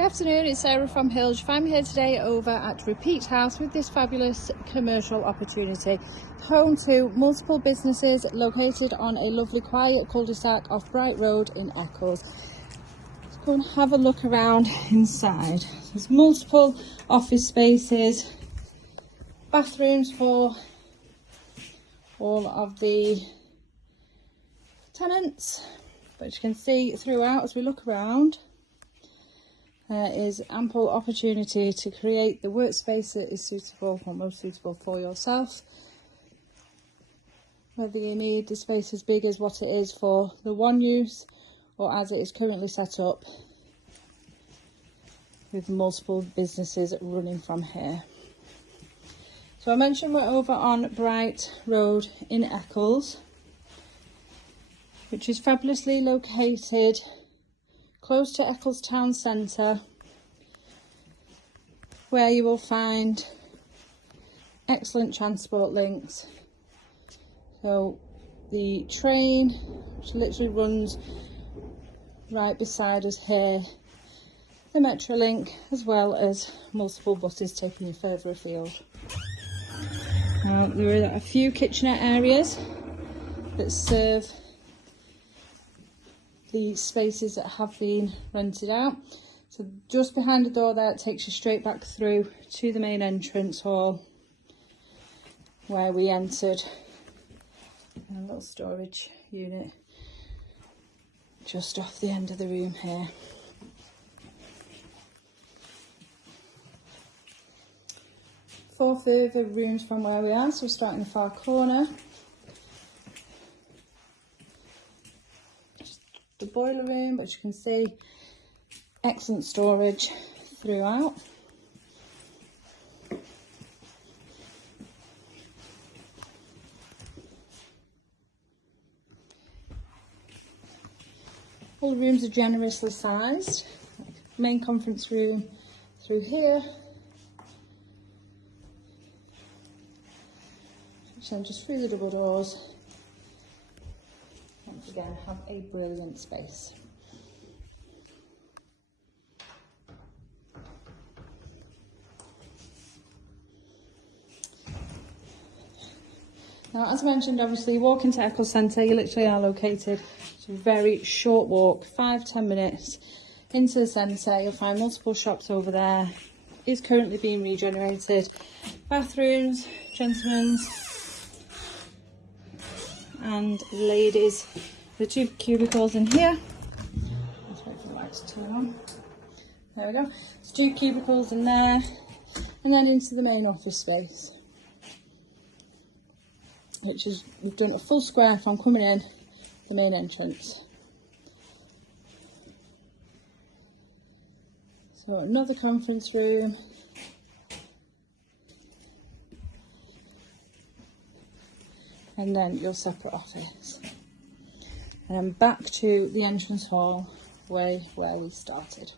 Good afternoon, it's Sarah from Hills. You find me here today over at Repeat House with this fabulous commercial opportunity. Home to multiple businesses located on a lovely quiet cul-de-sac off Bright Road in Eccles. Let's go and have a look around inside. There's multiple office spaces, bathrooms for all of the tenants, but as you can see throughout as we look around, there is ample opportunity to create the workspace that is suitable or most suitable for yourself. Whether you need the space as big as what it is for the one use or as it is currently set up with multiple businesses running from here. So I mentioned we're over on Bright Road in Eccles, which is fabulously located close to Eccles town centre, where you will find excellent transport links. So the train, which literally runs right beside us here, the Metrolink, as well as multiple buses taking you further afield. Now, there are a few kitchenette areas that serve the spaces that have been rented out. So just behind the door there, it takes you straight back through to the main entrance hall where we entered. A little storage unit just off the end of the room here. Four further rooms from where we are, so we're starting in the far corner. The boiler room, which you can see, excellent storage throughout. All the rooms are generously sized. Main conference room through here. So just through the double doors. Once again, have a brilliant space. Now, as mentioned, obviously, you walk into Eccles Centre, you literally are located. It's a very short walk, 5-10 minutes into the centre. You'll find multiple shops over there. It is currently being regenerated. Bathrooms, gentlemen's and ladies. The two cubicles in here. Let's wait for the lights to turn on. There we go. There's two cubicles in there, and then into the main office space, which is, we've done a full square from coming in the main entrance. So another conference room. And then your separate office. And then back to the entrance hall where we started.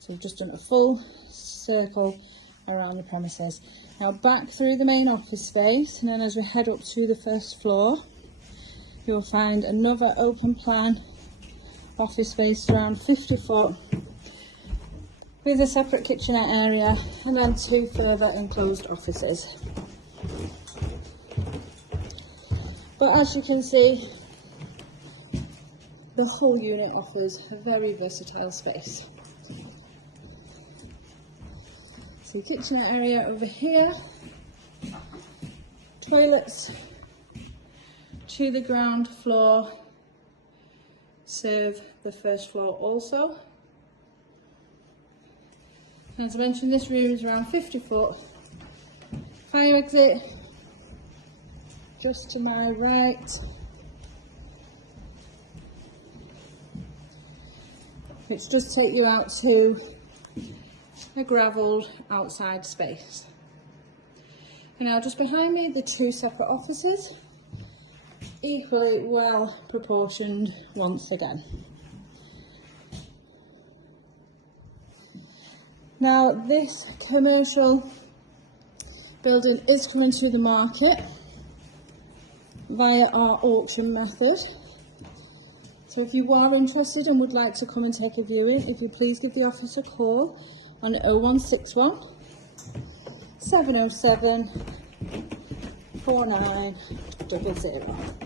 So we've just done a full circle around the premises. Now back through the main office space, and then as we head up to the first floor, you'll find another open plan office space around 50 foot with a separate kitchenette area, and then two further enclosed offices. But as you can see, the whole unit offers a very versatile space. So kitchenette area over here, toilets to the ground floor serve the first floor also. As I mentioned, this room is around 50 foot. Fire exit just to my right. Which does take you out to a gravelled outside space. And now just behind me, the two separate offices, equally well proportioned once again. Now this commercial building is coming to the market via our auction method. So if you are interested and would like to come and take a viewing, if you please give the office a call on 0161 707 4900.